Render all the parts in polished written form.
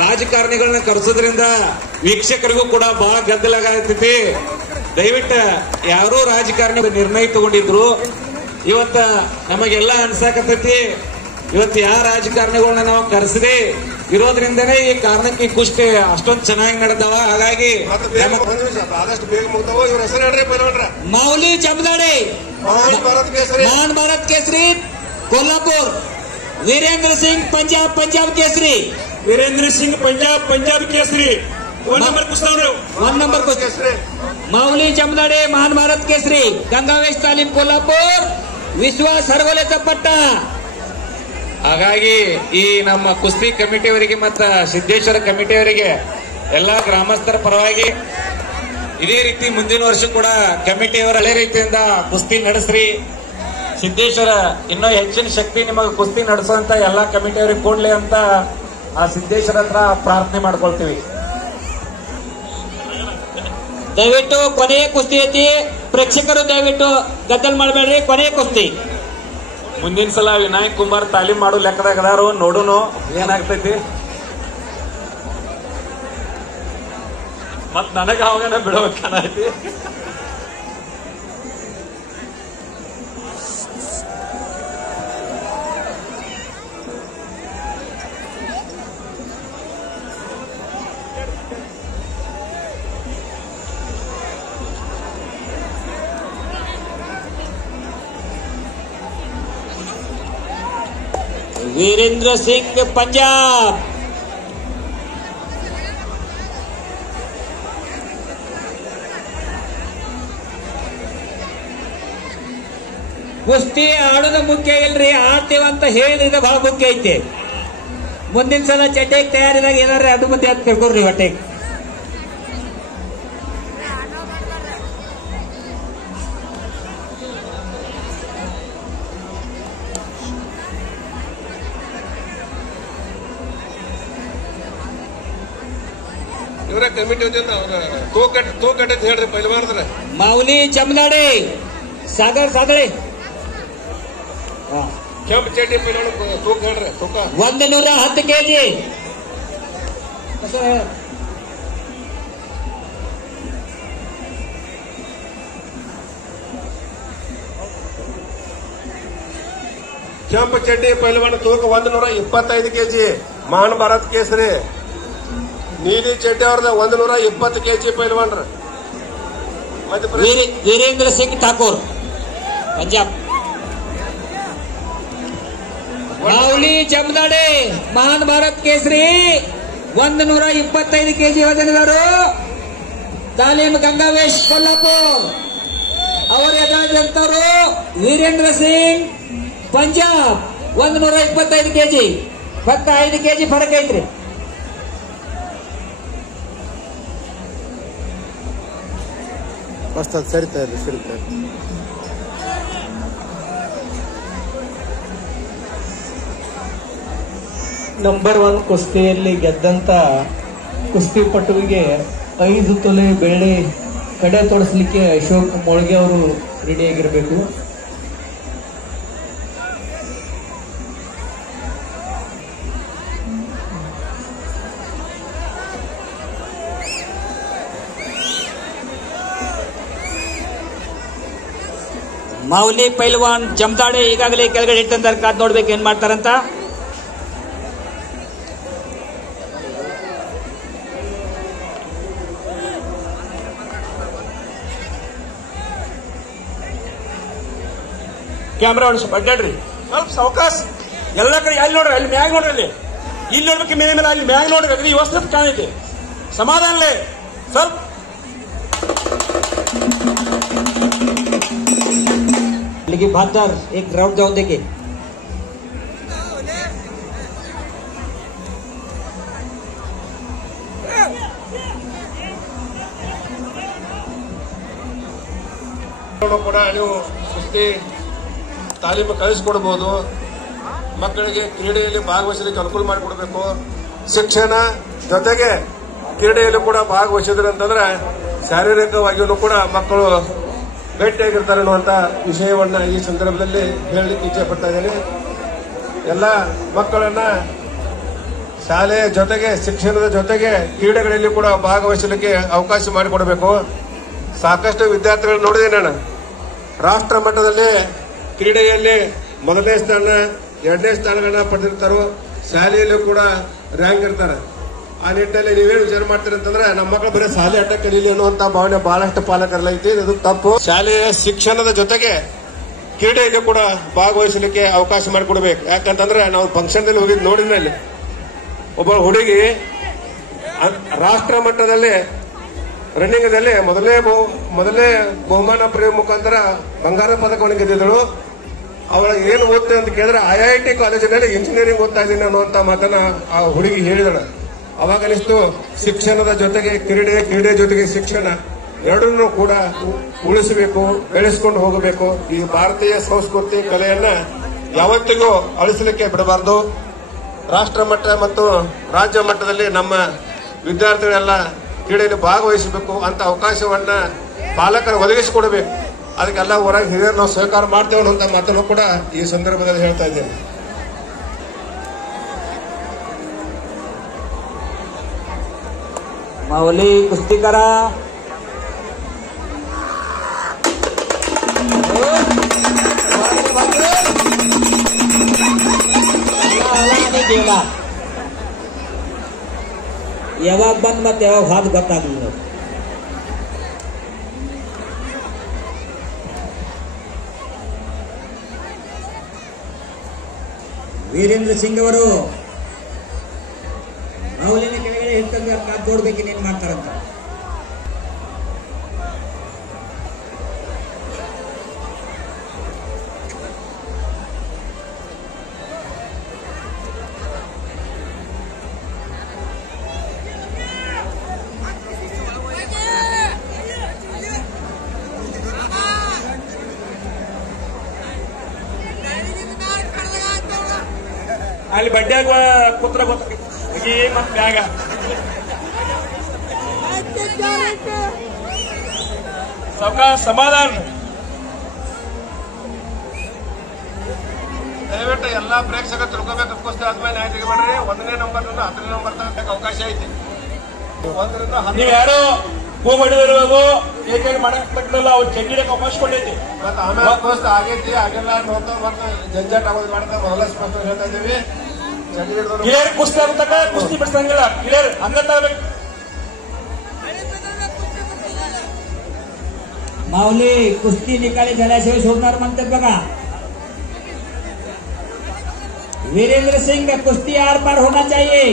ರಾಜಕಾರಣಿಗಳನ್ನ ಕರೆಸೋದ್ರಿಂದ ವೀಕ್ಷಕರಿಗೂ ಕೂಡ ಬಹಳ ಗದ್ದಲಾಗತೈತಿ. ದಯವಿಟ್ಟು ಯಾರೂ ರಾಜಕಾರಣಿ ನಿರ್ಣಯ ತಗೊಂಡಿದ್ರು. ಇವತ್ತ ನಮಗೆಲ್ಲ ಅನ್ಸಾಕತೈತಿ, ಇವತ್ತು ಯಾವ ರಾಜಕಾರಣಿಗಳನ್ನ ನಾವು ಕರೆಸದೆ ಇರೋದ್ರಿಂದನೇ ಈ ಕಾರಣಕ್ಕೆ ಕುಸ್ತಿ ಅಷ್ಟೊಂದು ಚೆನ್ನಾಗಿ ನಡೆದವ. ಹಾಗಾಗಿ ಆದಷ್ಟು ಬೇಗ ಮುಗ್ದವ. ಇವ್ರ ಹೆಸರು ಹೇಳ್ರಿ ಬರೋಣ್ರ. ಮಾऊली जमदाडे, महान भारत केसरी कोल्हापुर. वीरेंद्र सिंह पंजाब केसरी. वीरेंद्र सिंह पंजाब केसरी. 1 नंबर कुस्तावर 1 नंबर केसरी. माऊली जमदाडे, महान भारत केसरी. गंगावेश तालीम कोल्हापुर. विश्वास हरवलेचा पट्टा. ಹಾಗಾಗಿ ಈ ನಮ್ಮ ಕುಸ್ತಿ ಕಮಿಟಿಯವರಿಗೆ ಮತ್ತು ಸಿದ್ದೇಶ್ವರ ಕಮಿಟಿಯವರಿಗೆ ಎಲ್ಲಾ ಗ್ರಾಮಸ್ಥರ ಪರವಾಗಿ ಇದೇ ರೀತಿ ಮುಂದಿನ ವರ್ಷ ಕೂಡ ಕಮಿಟಿಯವರು ಹಳೆ ರೀತಿಯಿಂದ ಕುಸ್ತಿ ನಡೆಸ್ರಿ. ಸಿದ್ದೇಶ್ವರ ಇನ್ನೂ ಹೆಚ್ಚಿನ ಶಕ್ತಿ ನಿಮಗೆ ಕುಸ್ತಿ ನಡೆಸುವಂತ ಎಲ್ಲಾ ಕಮಿಟಿಯವರಿಗೆ ಕೊಡ್ಲಿ ಅಂತ ಆ ಸಿದ್ದೇಶ್ವರ ಹತ್ರ ಪ್ರಾರ್ಥನೆ ಮಾಡ್ಕೊಳ್ತೀವಿ. ದಯವಿಟ್ಟು ಕೊನೆಯ ಕುಸ್ತಿ ಐತಿ. ಪ್ರೇಕ್ಷಕರು ದಯವಿಟ್ಟು ಗದ್ದಲ್ ಮಾಡಬೇಡ್ರಿ. ಕೊನೆಯ ಕುಸ್ತಿ. ಮುಂದಿನ ಸಲ ವಿನಾಯಕ್ ಕುಮಾರ್ ತಾಲೀಮ್ ಮಾಡೋ ಲೆಕ್ಕದಾಗ ಅದಾರು. ನೋಡುನು ಏನಾಗ್ತೈತಿ. ಮತ್ ನನಗ ಅವಾಗನ ಬಿಡಬೇಕೈತಿ. वीरेंद्र सिंह पंजाब. ಕುಸ್ತಿ ಆಡೋದು ಮುಖ್ಯ ಇಲ್ರಿ, ಆಡ್ತೇವಂತ ಹೇಳಿದ್ರೆ ಬಹಳ ಮುಖ್ಯ ಐತೆ. ಮುಂದಿನ ಸಲ ಚಡ್ಡೆಗೆ ತಯಾರಿದಾಗ ಏನಾರ ಅದು ಮತ್ತೆ ಅದು ತಿಳ್ಕೊಡ್ರಿ ಹೊಟ್ಟೆಗೆ. ಇವರ ಕಮಿಟಿ ತೂಕಟ್ಟ ಹೇಳ್ರಿ ಪೈಲ್ವಾನದ್ರ. माऊली जमदाडे, सागर सादळे. ಕೆಂಪು ಚಡ್ಡಿ ಪೈಲ್ವಾನ ತೂಕ ಹೇಳ್ರಿ. ತೂಕ 110 kg. ಕೆಂಪು ಚಡ್ಡಿ ಪೈಲ್ವಾನ ತೂಕ 125 kg. ಮಹಾನ್ ಭಾರತ್ ಕೇಸರಿ. ನೀಲಿ ಚಡ್ಡಿ ಅವ್ರದ 120 kg ಪೈಲ್ವಾನ್ರ. वीरेंद्र सिंह ठाकुर पंजाब. माऊली जमदाडे, महान भारत केसरी. 125 kg ವಜನದವರು. ತಾಲೀಮ್ ಗಂಗಾವೇಶ್ ಕೊಲ್ಲಾಪುರ್. ಅವರು ಎದುರಾದಂತವರು ವೀರೇಂದ್ರ ಸಿಂಗ್ पंजाब. 125 kg. ಫಕ್ತ 5 kg ಫರಕ್ ಐತ್ರಿ. ಸರಿತಾರೆ. ನಂಬರ್ 1 ಕುಸ್ತಿಯಲ್ಲಿ ಗೆದ್ದಂತ ಕುಸ್ತಿಪಟುವಿಗೆ 5 ತೊಲೆ ಬೆಳ್ಳಿ ಕಡೆ ತೊಡಸ್ಲಿಕ್ಕೆ ಅಶೋಕ್ ಮೊಳಗೆ ಅವರು ರೆಡಿಯಾಗಿರಬೇಕು. ಮಾऊली ಪೈಲ್ವಾನ್ ಜಮದಾಡೆ ಈಗಾಗಲೇ ಕೆಳಗಡೆ ಇಟ್ಟಂತ ಕಾದ್ ನೋಡ್ಬೇಕು ಏನ್ ಮಾಡ್ತಾರಂತ. ಕ್ಯಾಮ್ರಾ ಅಡ್ಡಾಡ್ರಿ ಸ್ವಲ್ಪ ಸಾವಕಾಶ. ಎಲ್ಲ ಕಡೆ ಅಲ್ಲಿ ನೋಡ್ರಿ, ಅಲ್ಲಿ ಮ್ಯಾಗ ನೋಡ್ರಿ, ಇಲ್ಲಿ ನೋಡ್ಬೇಕು ಮೇಲೆ ಅಲ್ಲಿ ಮ್ಯಾಗ ನೋಡ್ರಿ. ಅದ್ರ ವ್ಯವಸ್ಥೆ ಕಾಣೈತಿ. ಸಮಾಧಾನಲೇ ಸ್ವಲ್ಪ लेकिन बहादुर एक राउंड जाऊन देखे. ಕೂಡ ನೀವು ಕುಸ್ತಿ ತಾಲೀಮು ಕಳಿಸ್ಕೊಡ್ಬೋದು. ಮಕ್ಕಳಿಗೆ ಕ್ರೀಡೆಯಲ್ಲಿ ಭಾಗವಹಿಸಲಿಕ್ಕೆ ಅನುಕೂಲ ಮಾಡಿಕೊಡ್ಬೇಕು. ಶಿಕ್ಷಣ ಜೊತೆಗೆ ಕ್ರೀಡೆಯಲ್ಲೂ ಕೂಡ ಭಾಗವಹಿಸಿದ್ರು ಅಂತಂದ್ರೆ ಶಾರೀರಿಕವಾಗಿಯೂ ಕೂಡ ಮಕ್ಕಳು ಗಟ್ಟಿಯಾಗಿರ್ತಾರೆ ಅನ್ನುವಂತ ವಿಷಯವನ್ನ ಈ ಸಂದರ್ಭದಲ್ಲಿ ಹೇಳಲಿಕ್ಕೆ ಇಚ್ಛೆ ಪಡ್ತಾ ಇದ್ದೇನೆ. ಎಲ್ಲ ಮಕ್ಕಳನ್ನ ಶಾಲೆಯ ಜೊತೆಗೆ ಶಿಕ್ಷಣದ ಜೊತೆಗೆ ಕ್ರೀಡೆಗಳಲ್ಲಿ ಕೂಡ ಭಾಗವಹಿಸಲಿಕ್ಕೆ ಅವಕಾಶ ಮಾಡಿಕೊಡಬೇಕು. ಸಾಕಷ್ಟು ವಿದ್ಯಾರ್ಥಿಗಳು ನೋಡಿದೆ ನಾನು, ರಾಷ್ಟ್ರ ಮಟ್ಟದಲ್ಲಿ ಕ್ರೀಡೆಯಲ್ಲಿ ಮೊದಲನೇ ಸ್ಥಾನ 2ನೇ ಸ್ಥಾನಗಳನ್ನ ಪಡೆದಿರ್ತಾರೋ, ಶಾಲೆಯಲ್ಲೂ ಕೂಡ ರ್ಯಾಂಕ್ ಇರ್ತಾರೆ. ಆ ನಿಟ್ಟಿನಲ್ಲಿ ನೀವೇನು ವಿಚಾರ ಮಾಡ್ತೀರಿ ಅಂತಂದ್ರೆ ನಮ್ಮ ಮಕ್ಕಳು ಬರೀ ಶಾಲೆ ಆಟ ಕಲೀಲಿ ಅನ್ನುವಂತ ಭಾವನೆ ಬಹಳಷ್ಟು ಪಾಲಕರಲ್ಲಿ ಐತಿ. ಇದು ತಪ್ಪು. ಶಾಲೆಯ ಶಿಕ್ಷಣದ ಜೊತೆಗೆ ಕ್ರೀಡೆಯಲ್ಲಿ ಕೂಡ ಭಾಗವಹಿಸಲಿಕ್ಕೆ ಅವಕಾಶ ಮಾಡಿಕೊಡ್ಬೇಕು. ಯಾಕಂತಂದ್ರೆ ನಾವು ಫಂಕ್ಷನ್ದಲ್ಲಿ ಹೋಗಿದ್ದು ನೋಡಿದ್ನ ಇಲ್ಲಿ ಒಬ್ಬ ಹುಡುಗಿ ರಾಷ್ಟ್ರ ಮಟ್ಟದಲ್ಲಿ ರನ್ನಿಂಗ್ದಲ್ಲಿ ಮೊದಲನೇ ಬಹುಮಾನ ಪಡೆಯುವ ಮುಖಾಂತರ ಬಂಗಾರ ಪದಕವನ್ನು ಗೆದ್ದಿದ್ದಳು. ಅವಳ ಏನು ಓದ್ತೇವೆ ಅಂತ ಕೇಳಿದ್ರೆ IIT ಕಾಲೇಜಿನಲ್ಲಿ ಇಂಜಿನಿಯರಿಂಗ್ ಓದ್ತಾ ಇದ್ದೀನಿ ಅನ್ನುವಂತ ಮಾತನ್ನ ಆ ಹುಡುಗಿ ಹೇಳಿದಳು. ಅವಾಗ ಅನಿಸ್ತು, ಶಿಕ್ಷಣದ ಜೊತೆಗೆ ಕ್ರೀಡೆ ಜೊತೆಗೆ ಶಿಕ್ಷಣ ಎರಡನ್ನೂ ಕೂಡ ಉಳಿಸಬೇಕು, ಬೆಳೆಸಿಕೊಂಡು ಹೋಗಬೇಕು. ಈ ಭಾರತೀಯ ಸಂಸ್ಕೃತಿ ಕಲೆಯನ್ನ ಯಾವತ್ತಿಗೂ ಅಳಿಸಲಿಕ್ಕೆ ಬಿಡಬಾರದು. ರಾಷ್ಟ್ರ ಮಟ್ಟ ಮತ್ತು ರಾಜ್ಯ ಮಟ್ಟದಲ್ಲಿ ನಮ್ಮ ವಿದ್ಯಾರ್ಥಿಗಳೆಲ್ಲ ಕ್ರೀಡೆಯಲ್ಲಿ ಭಾಗವಹಿಸಬೇಕು ಅಂತ ಅವಕಾಶವನ್ನ ಪಾಲಕರು ಒದಗಿಸಿಕೊಡಬೇಕು. ಅದಕ್ಕೆಲ್ಲ ಹೊರಗೆ ಹಿರಿಯರು ನಾವು ಸಹಕಾರ ಮಾಡ್ತೇವೆ ಅನ್ನುವಂತ ಮಾತನ್ನು ಕೂಡ ಈ ಸಂದರ್ಭದಲ್ಲಿ ಹೇಳ್ತಾ ಇದ್ದೇನೆ. माऊली कुस्ती करा. गेला ಯಾವಾಗ ಬಂದ್ ಮತ್ತೆ ಯಾವಾಗ ಹಾದು ಗೊತ್ತಾಗಲಿಲ್ಲ. ವೀರೇಂದ್ರ ಸಿಂಗ್ ಅವರು ಮಾವುಲಿನ ಕೆಳಗಡೆ ಹಿಡ್ಕೊಂಡು ನೋಡ್ಬೇಕು ಇನ್ನೇನ್ ಮಾಡ್ತಾರಂತ. ಅಲ್ಲಿ ಬಡ್ಡ್ಯಾಗ ಕೂತ್ರ ಗೊತ್ತಾಗಿ ಮತ್ತೆ ಬ್ಯಾಗ ಸಮಾಧಾನ. ದಯವಿಟ್ಟು ಎಲ್ಲಾ ಪ್ರೇಕ್ಷಕರು ತಿಳ್ಕೋಬೇಕು. ಕುಸ್ತಿ ಆದ್ಮೇಲೆ ನ್ಯಾಯ ತೆಗಿಬೇಡ್ರಿ. 1ನೇ ನಂಬರ್ 10ನೇ ನಂಬರ್ ತಗೋಬೇಕು ಅವಕಾಶ ಐತಿ. 1ರಿಂದ 10 ನೀವ್ ಯಾರು ಹೂ ಮಾಡಿದವರು ಏಕೆ ಮಾಡಕ್ಕಿಲ್ಲ, ಅವ್ರು ಚೆಂಡಿಡಕ್ಕೆ ಅವಕಾಶ ಕೊಟ್ಟೈತಿ. ಮತ್ತೆ ಆಮೇಲೆ ಕುಸ್ತಿ ಆಗೈತಿ ಆಗಿಲ್ಲ ಅಂತ ಮತ್ತೆ ಜಂಜಾಟ ಆಗೋದು ಮಾಡ್ತಾ ಮೊದಲ ಸ್ಪಷ್ಟ ಹೇಳ್ತಾ ಇದ್ದೀವಿ. ಕ್ಲಿಯರ್ ಕುಸ್ತಿ ಆಗತಕ್ಕ ಕುಸ್ತಿ ಬಿಡಿಸಂಗಿಲ್ಲ. ಕ್ಲಿಯರ್ ಹಂಗತ್ತಾಗಬೇಕು. माऊली कुस्ती निकाली झाल्याशिवाय सोडणार म्हणतात बघा. वीरेंद्र सिंह कुस्ती आर पार होना चाहिए.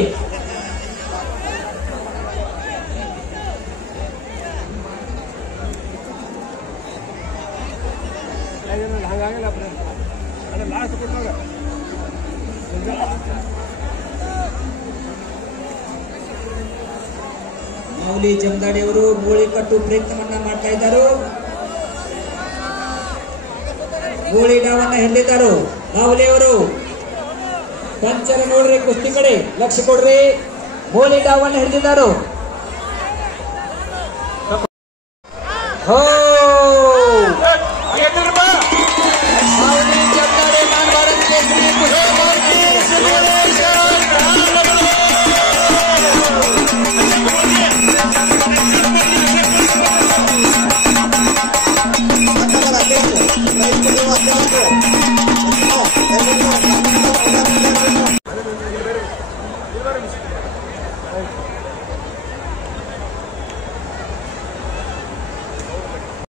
ಮಾऊली ಜಮದಾಡಿ ಅವರು ಗೋಳಿ ಕಟ್ಟು ಪ್ರಯತ್ನವನ್ನ ಮಾಡ್ತಾ ಇದ್ದಾರೆ. ಗೋಳಿ ಡಾವನ್ನ ಹಿಡಿದಿದ್ದಾರೆ ಮಾऊली ಅವರು. ಪಂಚರ ನೋಡ್ರಿ, ಕುಸ್ತಿ ಕಡೆ ಲಕ್ಷ್ಯ ಕೊಡ್ರಿ. ಗೋಳಿ ಡಾವನ್ನ ಹಿಡಿದಿದ್ದಾರೆ. ಮಾऊली ಜಮದಾಡಿ ನಾನ್ ಭಾರತ್ ಕೇಸರಿ